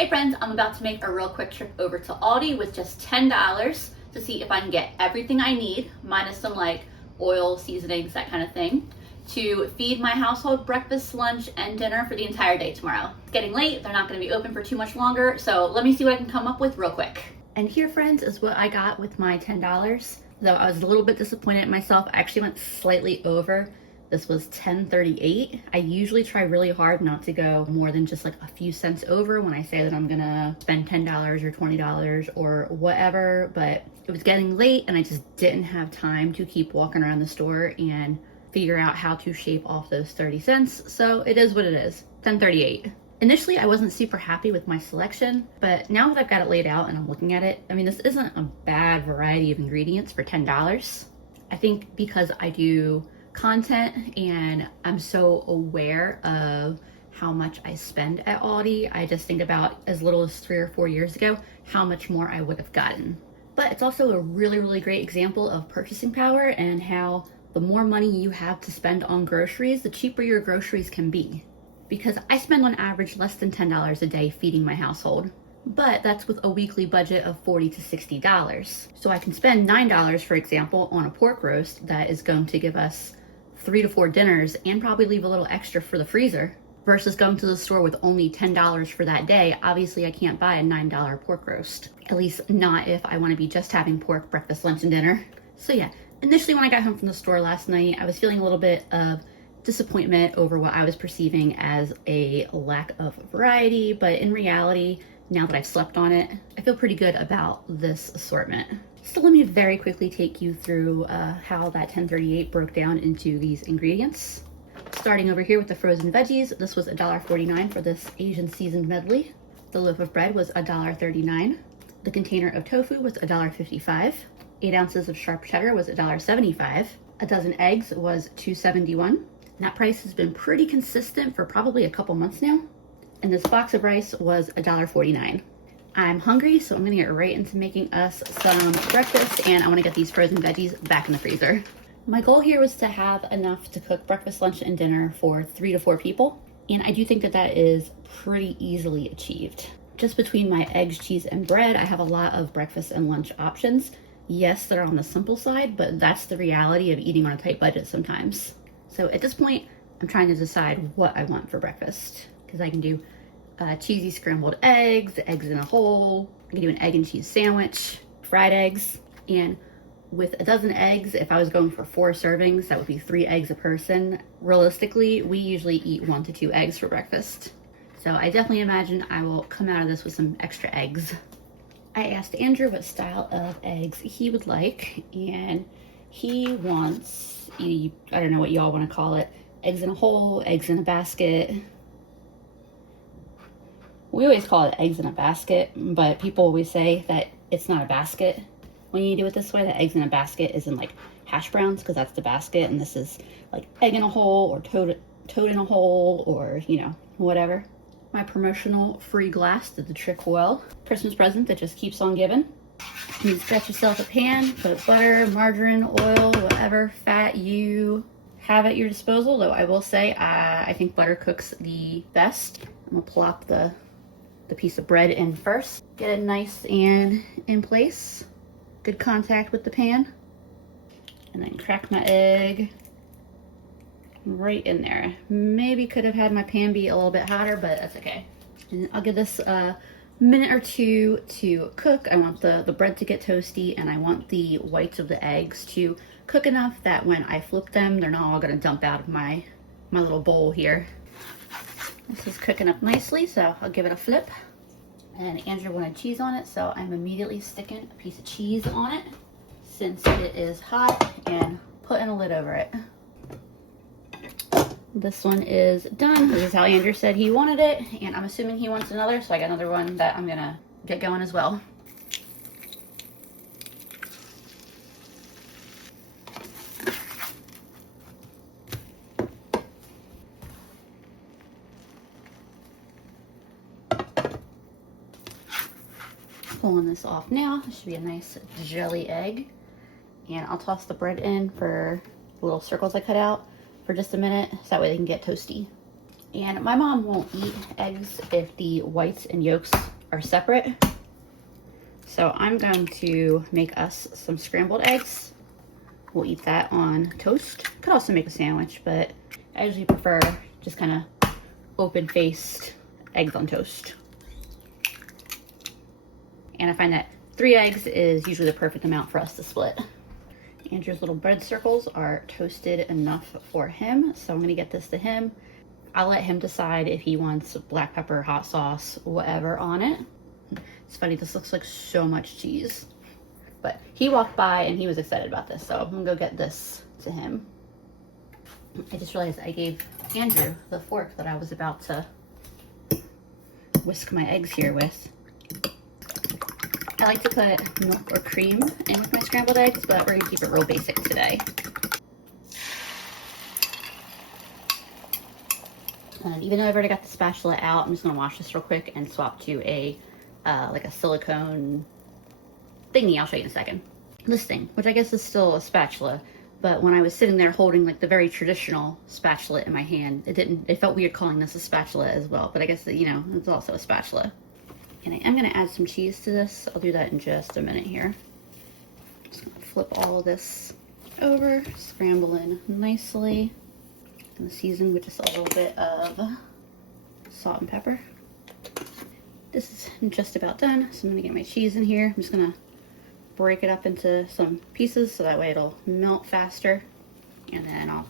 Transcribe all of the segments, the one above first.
Hey friends, I'm about to make a real quick trip over to Aldi with just $10 to see if I can get everything I need, minus some like oil, seasonings, that kind of thing, to feed my household breakfast, lunch, and dinner for the entire day tomorrow. It's getting late, they're not gonna be open for too much longer, so let me see what I can come up with real quick. And here, friends, is what I got with my $10. Though I was a little bit disappointed in myself, I actually went slightly over. This was $10.38. I usually try really hard not to go more than just like a few cents over when I say that I'm gonna spend $10 or $20 or whatever, but it was getting late and I just didn't have time to keep walking around the store and figure out how to shave off those 30 cents. So it is what it is, $10.38. Initially, I wasn't super happy with my selection, but now that I've got it laid out and I'm looking at it, I mean, this isn't a bad variety of ingredients for $10. I think because I do content and I'm so aware of how much I spend at Aldi, I just think about as little as 3 or 4 years ago, how much more I would have gotten. But it's also a really great example of purchasing power and how the more money you have to spend on groceries, the cheaper your groceries can be. Because I spend on average less than $10 a day feeding my household. But that's with a weekly budget of $40 to $60. So I can spend $9, for example, on a pork roast that is going to give us 3 to 4 dinners and probably leave a little extra for the freezer, versus going to the store with only $10 for that day. Obviously, I can't buy a $9 pork roast. At least not if I want to be just having pork breakfast, lunch, and dinner. So yeah, initially when I got home from the store last night, I was feeling a little bit of disappointment over what I was perceiving as a lack of variety, but in reality, now that I've slept on it, I feel pretty good about this assortment. So let me very quickly take you through how that $10.38 broke down into these ingredients. Starting over here with the frozen veggies, this was $1.49 for this Asian seasoned medley. The loaf of bread was $1.39. The container of tofu was $1.55. 8 ounces of sharp cheddar was $1.75. A dozen eggs was $2.71. That price has been pretty consistent for probably a couple months now. And this box of rice was $1.49. I'm hungry, so I'm gonna get right into making us some breakfast, and I wanna get these frozen veggies back in the freezer. My goal here was to have enough to cook breakfast, lunch, and dinner for 3 to 4 people, and I do think that that is pretty easily achieved. Just between my eggs, cheese, and bread, I have a lot of breakfast and lunch options. Yes, they're on the simple side, but that's the reality of eating on a tight budget sometimes. So at this point, I'm trying to decide what I want for breakfast, because I can do cheesy scrambled eggs, eggs in a hole. I can do an egg and cheese sandwich, fried eggs, and with a dozen eggs, if I was going for 4 servings, that would be 3 eggs a person. Realistically, we usually eat 1 to 2 eggs for breakfast. So I definitely imagine I will come out of this with some extra eggs. I asked Andrew what style of eggs he would like, and he wants, I don't know what y'all want to call it, eggs in a hole, eggs in a basket. We always call it eggs in a basket, but people always say that it's not a basket when you do it this way. That eggs in a basket is in like hash browns, because that's the basket, and this is like egg in a hole or toad in a hole, or you know, whatever. My promotional free glass did the trick well. Christmas present that just keeps on giving. You just got yourself a pan, put butter, margarine, oil, whatever fat you have at your disposal, though I will say I think butter cooks the best. I'm gonna plop the piece of bread in first. Get it nice and in place. Good contact with the pan. And then crack my egg right in there. Maybe could have had my pan be a little bit hotter, but that's okay. And I'll give this a minute or 2 to cook. I want the bread to get toasty, and I want the whites of the eggs to cook enough that when I flip them, they're not all gonna dump out of my little bowl here. This is cooking up nicely, so I'll give it a flip. And Andrew wanted cheese on it, so I'm immediately sticking a piece of cheese on it since it is hot and putting a lid over it. This one is done. This is how Andrew said he wanted it, and I'm assuming he wants another, so I got another one that I'm gonna get going as well. Pulling this off now. This should be a nice jelly egg. And I'll toss the bread in for the little circles I cut out for just a minute, so that way they can get toasty. And my mom won't eat eggs if the whites and yolks are separate. So I'm going to make us some scrambled eggs. We'll eat that on toast. Could also make a sandwich, but I usually prefer just kind of open-faced eggs on toast. And I find that 3 eggs is usually the perfect amount for us to split. Andrew's little bread circles are toasted enough for him, so I'm gonna get this to him. I'll let him decide if he wants black pepper, hot sauce, whatever on it. It's funny, this looks like so much cheese. But he walked by and he was excited about this, so I'm gonna go get this to him. I just realized I gave Andrew the fork that I was about to whisk my eggs here with. I like to put milk or cream in with my scrambled eggs, but we're gonna keep it real basic today. And even though I've already got the spatula out, I'm just gonna wash this real quick and swap to a like a silicone thingy. I'll show you in a second. This thing, which I guess is still a spatula, but when I was sitting there holding like the very traditional spatula in my hand, it felt weird calling this a spatula as well, but I guess that, you know, it's also a spatula. And I am gonna add some cheese to this. I'll do that in just a minute here. Just gonna flip all of this over, scramble in nicely, and season with just a little bit of salt and pepper. This is just about done, so I'm gonna get my cheese in here. I'm just gonna break it up into some pieces so that way it'll melt faster. And then I'll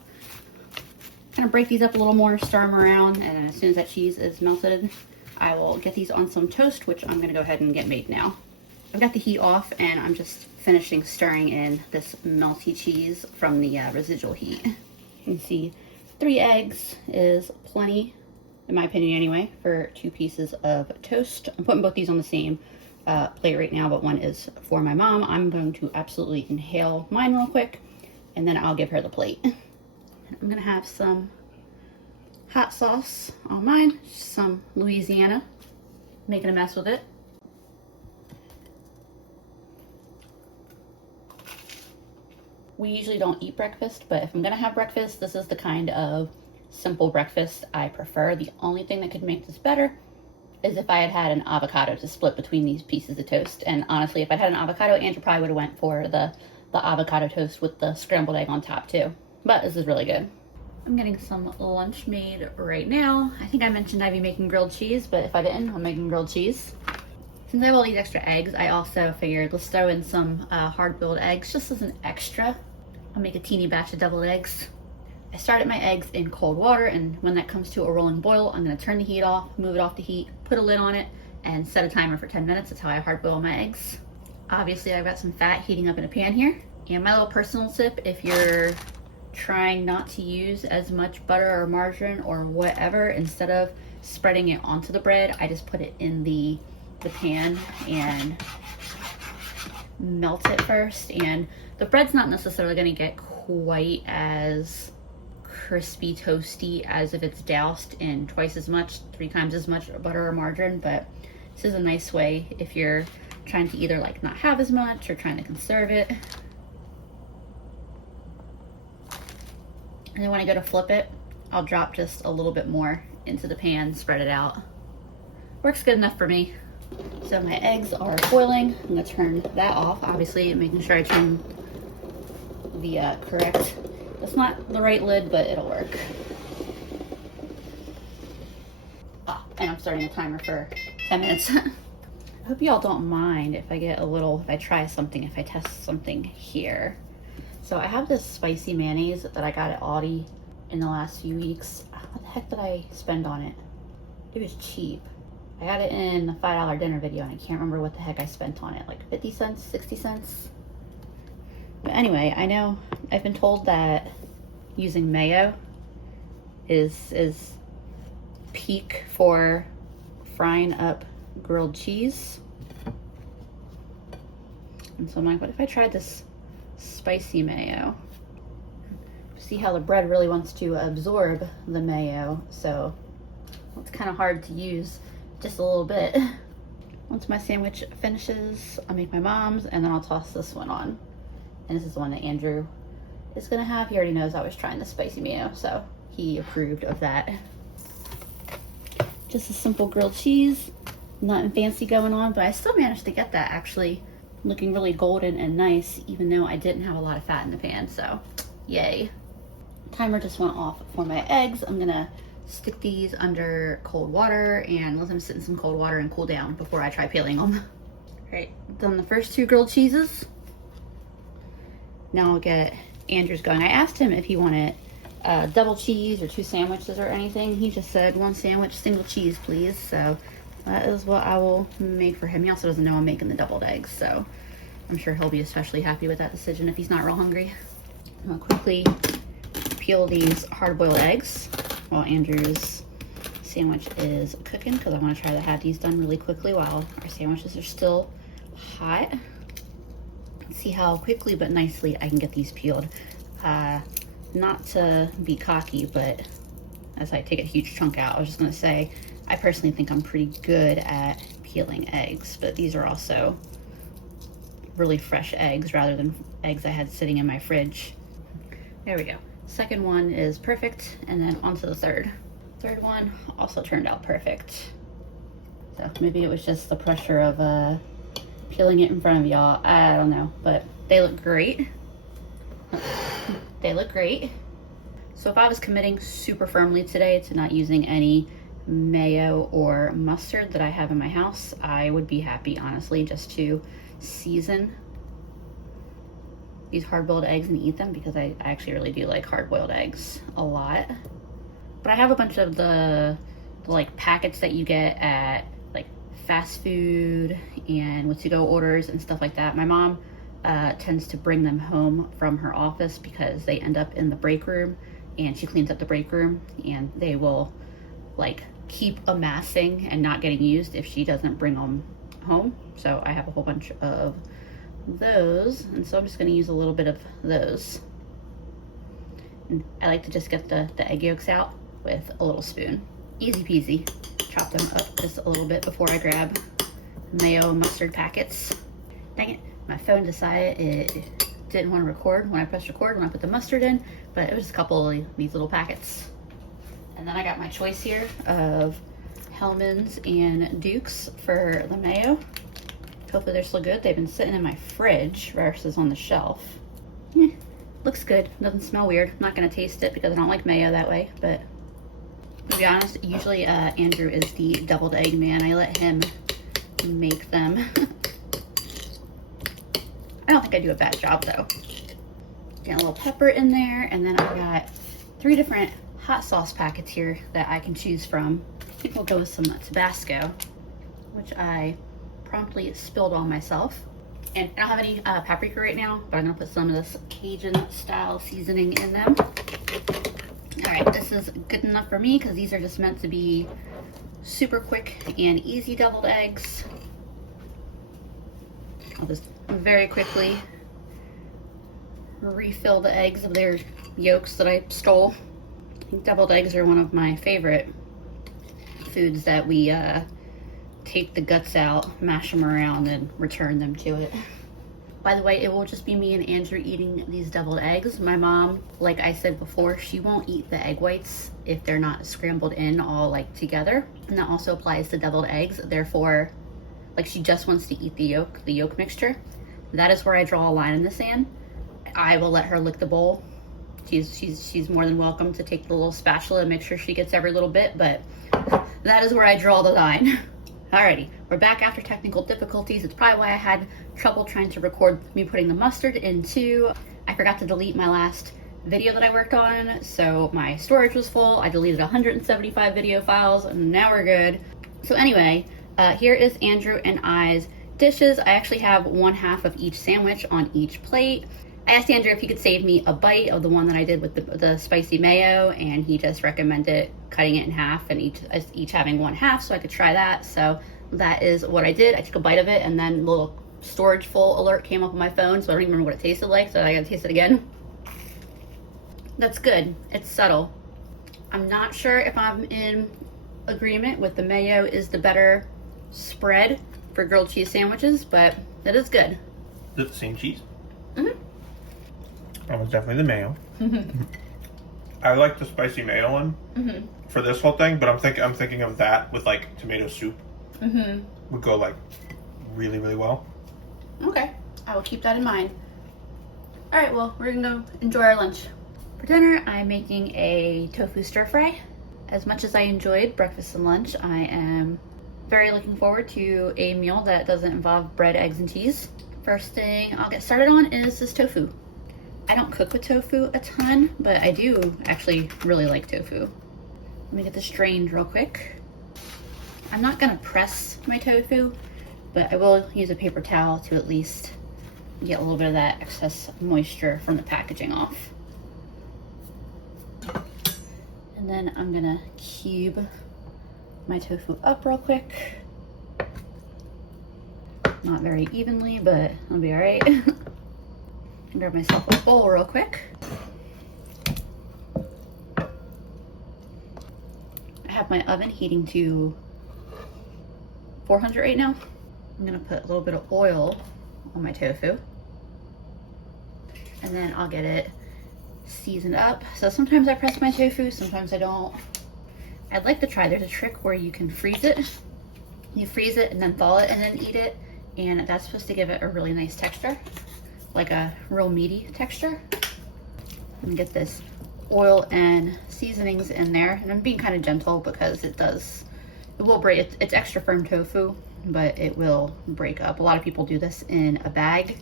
kind of break these up a little more, stir them around, and then as soon as that cheese is melted, I will get these on some toast, which I'm gonna go ahead and get made now. I've got the heat off and I'm just finishing stirring in this melty cheese from the residual heat. You can see 3 eggs is plenty, in my opinion anyway, for 2 pieces of toast. I'm putting both these on the same plate right now, but one is for my mom. I'm going to absolutely inhale mine real quick, and then I'll give her the plate. I'm gonna have some hot sauce on mine, some Louisiana, making a mess with it. We usually don't eat breakfast, but if I'm gonna have breakfast, this is the kind of simple breakfast I prefer. The only thing that could make this better is if I had had an avocado to split between these pieces of toast. And honestly, if I'd had an avocado, Andrew probably would have went for the avocado toast with the scrambled egg on top too. But this is really good. I'm getting some lunch made right now. I think I mentioned I'd be making grilled cheese, but if I didn't, I'm making grilled cheese. Since I have all these extra eggs, I also figured let's throw in some hard-boiled eggs just as an extra. I'll make a teeny batch of deviled eggs. I started my eggs in cold water, and when that comes to a rolling boil, I'm gonna turn the heat off, move it off the heat, put a lid on it, and set a timer for 10 minutes. That's how I hard boil my eggs. Obviously, I've got some fat heating up in a pan here. And my little personal tip, if you're trying not to use as much butter or margarine or whatever, instead of spreading it onto the bread, I just put it in the pan and melt it first. And the bread's not necessarily gonna get quite as crispy toasty as if it's doused in twice as much, 3 times as much butter or margarine, but this is a nice way if you're trying to either like not have as much or trying to conserve it. And then when I go to flip it, I'll drop just a little bit more into the pan, spread it out. Works good enough for me. So my eggs are boiling. I'm gonna turn that off, obviously, making sure I turn the correct, it's not the right lid, but it'll work. And I'm starting a timer for 10 minutes. I hope y'all don't mind if I get a little, if I try something, if I test something here. So I have this spicy mayonnaise that I got at Aldi in the last few weeks. What the heck did I spend on it? It was cheap. I got it in the $5 dinner video and I can't remember what the heck I spent on it, like 50 cents, 60 cents. But anyway, I know I've been told that using mayo is peak for frying up grilled cheese. And so I'm like, what if I tried this spicy mayo? See how the bread really wants to absorb the mayo, so it's kind of hard to use just a little bit. Once my sandwich finishes, I'll make my mom's and then I'll toss this one on. And this is the one that Andrew is gonna have. He already knows I was trying the spicy mayo, so he approved of that. Just a simple grilled cheese, nothing fancy going on, but I still managed to get that actually looking really golden and nice, even though I didn't have a lot of fat in the pan, so yay. Timer just went off for my eggs. I'm gonna stick these under cold water and let them sit in some cold water and cool down before I try peeling them. All right, done the first 2 grilled cheeses. Now I'll get Andrew's going. I asked him if he wanted double cheese or 2 sandwiches or anything. He just said 1 sandwich, single cheese, please. So that is what I will make for him. He also doesn't know I'm making the deviled eggs, so I'm sure he'll be especially happy with that decision if he's not real hungry. I'll quickly peel these hard-boiled eggs while Andrew's sandwich is cooking, because I want to try to have these done really quickly while our sandwiches are still hot. Let's see how quickly but nicely I can get these peeled. Not to be cocky, but as I take a huge chunk out, I was just going to say, I personally think I'm pretty good at peeling eggs, but these are also really fresh eggs rather than eggs I had sitting in my fridge. There we go. Second one is perfect, and then on to the third. Third one also turned out perfect. So maybe it was just the pressure of peeling it in front of y'all. I don't know, but they look great. They look great. So if I was committing super firmly today to not using any mayo or mustard that I have in my house, I would be happy, honestly, just to season these hard-boiled eggs and eat them, because I actually really do like hard-boiled eggs a lot. But I have a bunch of the like packets that you get at like fast food and with to-go orders and stuff like that. My mom tends to bring them home from her office because they end up in the break room, and she cleans up the break room, and they will like keep amassing and not getting used if she doesn't bring them home. So I have a whole bunch of those, and so I'm just going to use a little bit of those. And I like to just get the egg yolks out with a little spoon. Easy peasy. Chop them up just a little bit before I grab mayo and mustard packets. Dang it, my phone decided it didn't want to record when I pressed record when I put the mustard in, but it was just a couple of these little packets. And then I got my choice here of Hellmann's and Duke's for the mayo. Hopefully they're still good. They've been sitting in my fridge versus on the shelf. Looks good. Doesn't smell weird. I'm not going to taste it because I don't like mayo that way, but to be honest, usually Andrew is the deviled egg man. I let him make them. I don't think I do a bad job though. Got a little pepper in there, and then I've got 3 different hot sauce packets here that I can choose from. I think we'll go with some Tabasco, which I promptly spilled on myself. And I don't have any paprika right now, but I'm gonna put some of this Cajun style seasoning in them. All right, this is good enough for me because these are just meant to be super quick and easy deviled eggs. I'll just very quickly refill the eggs of their yolks that I stole. I think deviled eggs are one of my favorite foods that we take the guts out, mash them around, and return them to it. By the way, it will just be me and Andrew eating these deviled eggs. My mom, like I said before, she won't eat the egg whites if they're not scrambled in all like together. And that also applies to deviled eggs. Therefore, like she just wants to eat the yolk mixture. That is where I draw a line in the sand. I will let her lick the bowl. She's more than welcome to take the little spatula and make sure she gets every little bit, but that is where I draw the line. Alrighty, we're back after technical difficulties. It's probably why I had trouble trying to record me putting the mustard in too. I forgot to delete my last video that I worked on, so my storage was full. I deleted 175 video files, and now we're good. So anyway, here is Andrew and I's dishes. I actually have 1/2 of each sandwich on each plate. I asked Andrew if he could save me a bite of the one that I did with the spicy mayo, and he just recommended cutting it in half and each having 1/2 so I could try that. So that is what I did. I took a bite of it, and then a little storage full alert came up on my phone, so I don't even remember what it tasted like, so I gotta taste it again. That's good. It's subtle. I'm not sure if I'm in agreement with the mayo is the better spread for grilled cheese sandwiches, but it is good. Is it the same cheese? Mm-hmm. That was definitely the mayo. I like the spicy mayo one for this whole thing, but I'm thinking of that with like tomato soup. Would go like really, really well. Okay, I will keep that in mind. All right, well, we're gonna go enjoy our lunch. For dinner, I'm making a tofu stir fry. As much as I enjoyed breakfast and lunch, I am very looking forward to a meal that doesn't involve bread, eggs, and cheese. First thing I'll get started on is this tofu. I don't cook with tofu a ton, but I do actually really like tofu. Let me get this drained real quick. I'm not gonna press my tofu, but I will use a paper towel to at least get a little bit of that excess moisture from the packaging off. And then I'm gonna cube my tofu up real quick. Not very evenly, but it'll be all right. Grab myself a bowl real quick. I have my oven heating to 400 right now. I'm gonna put a little bit of oil on my tofu. And then I'll get it seasoned up. So sometimes I press my tofu, sometimes I don't. I'd like to try, there's a trick where you can freeze it. You freeze it and then thaw it and then eat it. And that's supposed to give it a really nice texture, like a real meaty texture. And get this oil and seasonings in there. And I'm being kind of gentle because it will break, it's extra firm tofu, but it will break up. A lot of people do this in a bag,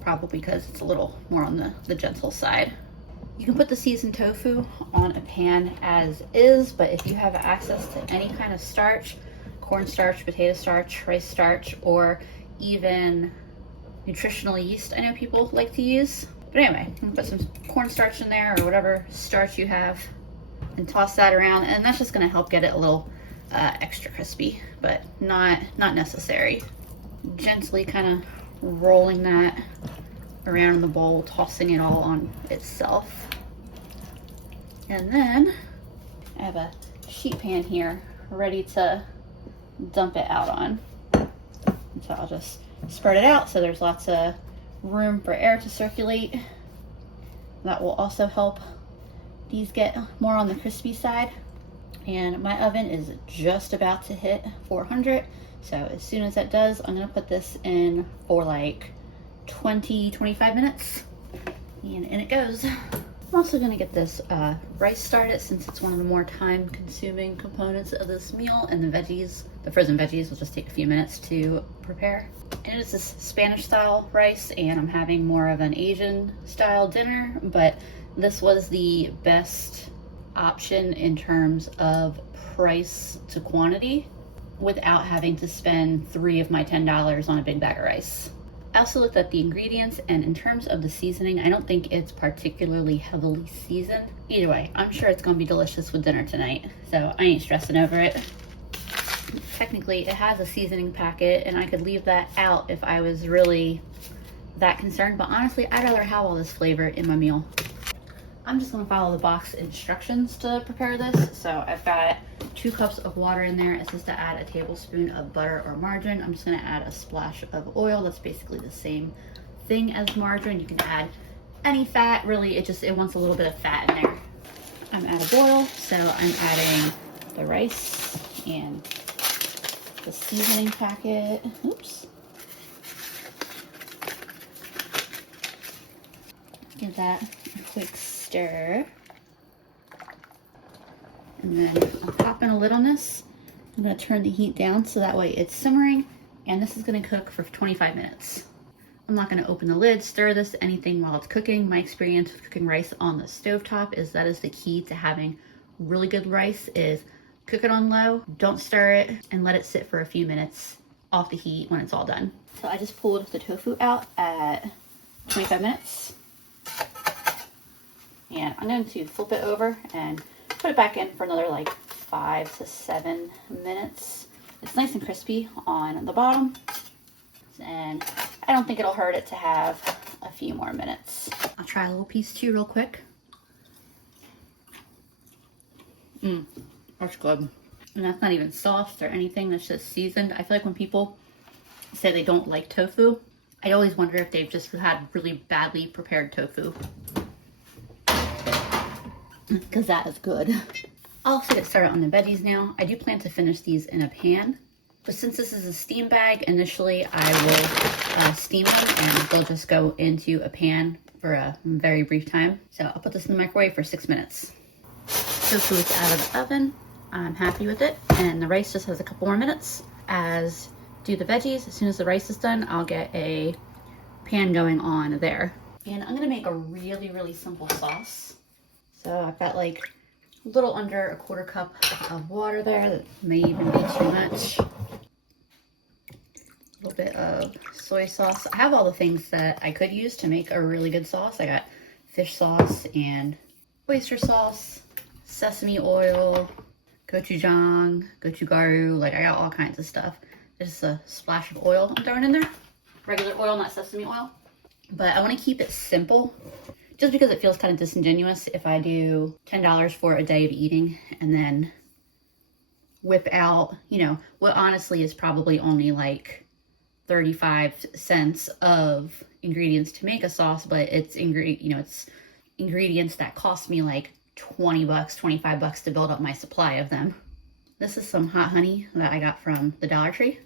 probably because it's a little more on the gentle side. You can put the seasoned tofu on a pan as is, but if you have access to any kind of starch, cornstarch, potato starch, rice starch, or even nutritional yeast I know people like to use. But anyway, you can put some cornstarch in there or whatever starch you have and toss that around, and that's just gonna help get it a little extra crispy, but not necessary. Gently kind of rolling that around in the bowl, tossing it all on itself. And then I have a sheet pan here ready to dump it out on. And so I'll just spread it out so there's lots of room for air to circulate. That will also help these get more on the crispy side. And my oven is just about to hit 400. So as soon as that does, I'm gonna put this in for like 20-25 minutes, and in it goes. I'm also gonna get this rice started since it's one of the more time consuming components of this meal, and the frozen veggies will just take a few minutes to prepare. And it's this Spanish style rice, and I'm having more of an Asian style dinner, but this was the best option in terms of price to quantity without having to spend 3 of my $10 on a big bag of rice. I also looked at the ingredients, and in terms of the seasoning, I don't think it's particularly heavily seasoned. Either way, I'm sure it's gonna be delicious with dinner tonight, so I ain't stressing over it. Technically, it has a seasoning packet, and I could leave that out if I was really that concerned, but honestly, I'd rather have all this flavor in my meal. I'm just gonna follow the box instructions to prepare this. So I've got 2 cups of water in there. It says to add a tablespoon of butter or margarine. I'm just gonna add a splash of oil. That's basically the same thing as margarine. You can add any fat, really. It wants a little bit of fat in there. I'm at a boil, so I'm adding the rice and the seasoning packet. Oops. Give that a quick stir. And then I'm popping a lid on this. I'm gonna turn the heat down so that way it's simmering, and this is gonna cook for 25 minutes. I'm not gonna open the lid, stir this, anything while it's cooking. My experience with cooking rice on the stovetop is that is the key to having really good rice, is cook it on low, don't stir it, and let it sit for a few minutes off the heat when it's all done. So I just pulled the tofu out at 25 minutes. And I'm going to flip it over and put it back in for another like 5 to 7 minutes. It's nice and crispy on the bottom, and I don't think it'll hurt it to have a few more minutes. I'll try a little piece too real quick. That's good. And that's not even soft or anything, that's just seasoned. I feel like when people say they don't like tofu, I always wonder if they've just had really badly prepared tofu. because that is good. I'll also get started on the veggies now. I do plan to finish these in a pan, but since this is a steam bag, initially I will steam them and they'll just go into a pan for a very brief time. So I'll put this in the microwave for 6 minutes. Tofu is out of the oven. I'm happy with it. And the rice just has a couple more minutes, as do the veggies. As soon as the rice is done, I'll get a pan going on there. And I'm gonna make a really, really simple sauce. So I've got like a little under a quarter cup of water there. That may even be too much. A little bit of soy sauce. I have all the things that I could use to make a really good sauce. I got fish sauce and oyster sauce, sesame oil, gochujang, gochugaru. Like, I got all kinds of stuff. Just a splash of oil I'm throwing in there. Regular oil, not sesame oil. But I want to keep it simple, just because it feels kind of disingenuous if I do $10 for a day of eating and then whip out, you know, what honestly is probably only like 35 cents of ingredients to make a sauce, but it's it's ingredients that cost me like 20 bucks, 25 bucks to build up my supply of them. This is some hot honey that I got from the Dollar Tree.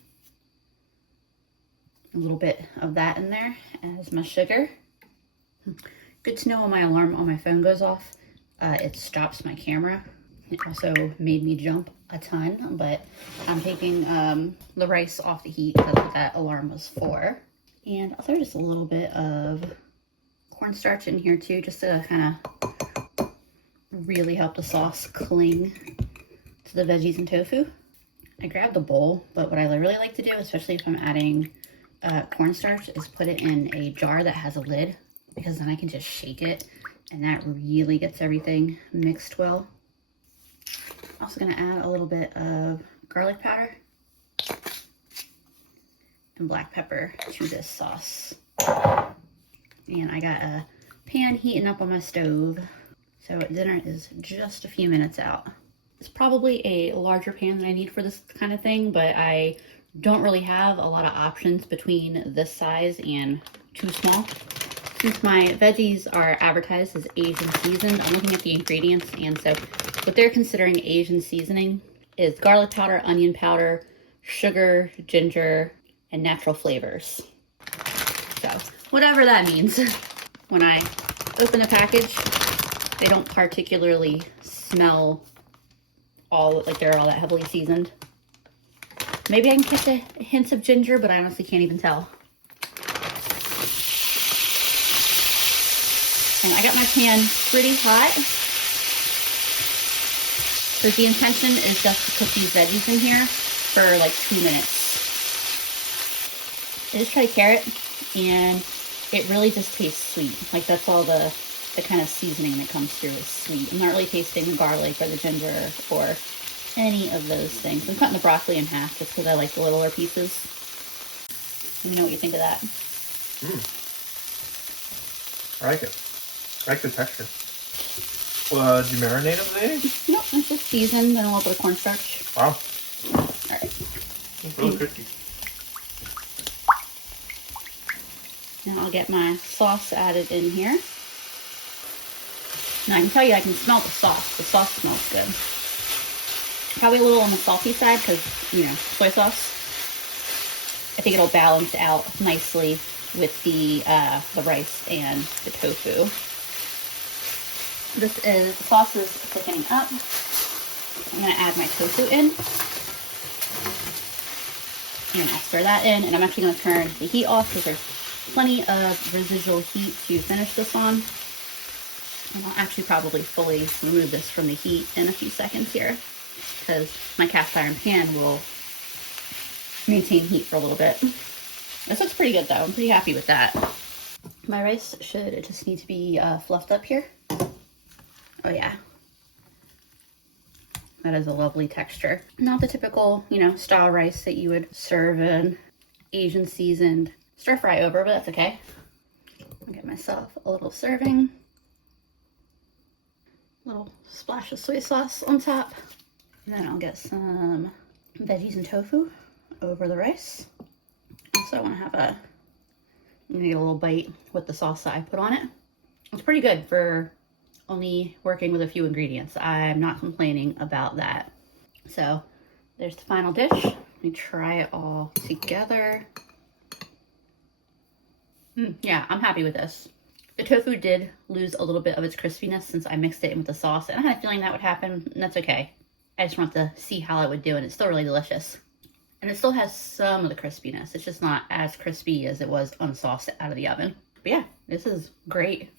A little bit of that in there as my sugar. Good to know when my alarm on my phone goes off, it stops my camera. It also made me jump a ton, but I'm taking the rice off the heat. That's what that alarm was for. And I'll throw just a little bit of cornstarch in here too, just to kind of really help the sauce cling to the veggies and tofu. I grabbed the bowl, but what I really like to do, especially if I'm adding cornstarch, is put it in a jar that has a lid, because then I can just shake it and that really gets everything mixed well. Also gonna add a little bit of garlic powder and black pepper to this sauce. And I got a pan heating up on my stove, so dinner is just a few minutes out. It's probably a larger pan than I need for this kind of thing, but I don't really have a lot of options between this size and too small. Since my veggies are advertised as Asian seasoned, I'm looking at the ingredients, and so what they're considering Asian seasoning is garlic powder, onion powder, sugar, ginger, and natural flavors. So whatever that means. When I open the package, they don't particularly smell like they're all that heavily seasoned. Maybe I can catch a hint of ginger, but I honestly can't even tell. And I got my pan pretty hot, because the intention is just to cook these veggies in here for like 2 minutes. I just tried carrot, and it really just tastes sweet. Like, that's all the kind of seasoning that comes through is sweet. I'm not really tasting the garlic or the ginger or any of those things. I'm cutting the broccoli in half just because I like the littler pieces. Let me know what you think of that. I like it. I like the texture. Well, did you marinate them today? Nope, it's just seasoned and a little bit of cornstarch. Wow. Alright. It's really crispy. Now I'll get my sauce added in here. Now I can tell you, I can smell the sauce. The sauce smells good. Probably a little on the salty side because, you know, soy sauce. I think it'll balance out nicely with the rice and the tofu. The sauce is thickening up. I'm going to add my tofu in. And I'll stir that in, and I'm actually going to turn the heat off because there's plenty of residual heat to finish this on. And I'll actually probably fully remove this from the heat in a few seconds here, because my cast iron pan will maintain heat for a little bit. This looks pretty good though. I'm pretty happy with that. My rice should just need to be fluffed up here. Oh yeah. That is a lovely texture. Not the typical, you know, style rice that you would serve an Asian seasoned stir fry over, but that's okay. I'll get myself a little serving. Little splash of soy sauce on top. And then I'll get some veggies and tofu over the rice. Also, I want to have maybe a little bite with the sauce that I put on it. It's pretty good for only working with a few ingredients. I'm not complaining about that. So there's the final dish. Let me try it all together. Yeah, I'm happy with this. The tofu did lose a little bit of its crispiness since I mixed it in with the sauce, and I had a feeling that would happen, and that's okay. I just want to see how it would do, and it's still really delicious. And it still has some of the crispiness. It's just not as crispy as it was unsauced out of the oven. But yeah, this is great.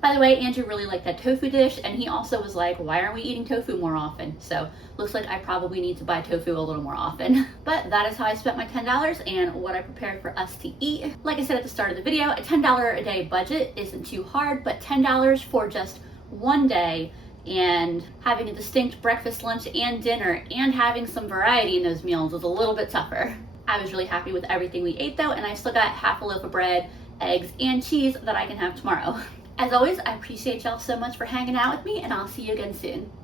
By the way, Andrew really liked that tofu dish, and he also was like, why aren't we eating tofu more often? So looks like I probably need to buy tofu a little more often. But that is how I spent my $10 and what I prepared for us to eat. Like I said at the start of the video, a $10 a day budget isn't too hard, but $10 for just one day and having a distinct breakfast, lunch, and dinner and having some variety in those meals was a little bit tougher. I was really happy with everything we ate though, and I still got half a loaf of bread, eggs, and cheese that I can have tomorrow. As always, I appreciate y'all so much for hanging out with me, and I'll see you again soon.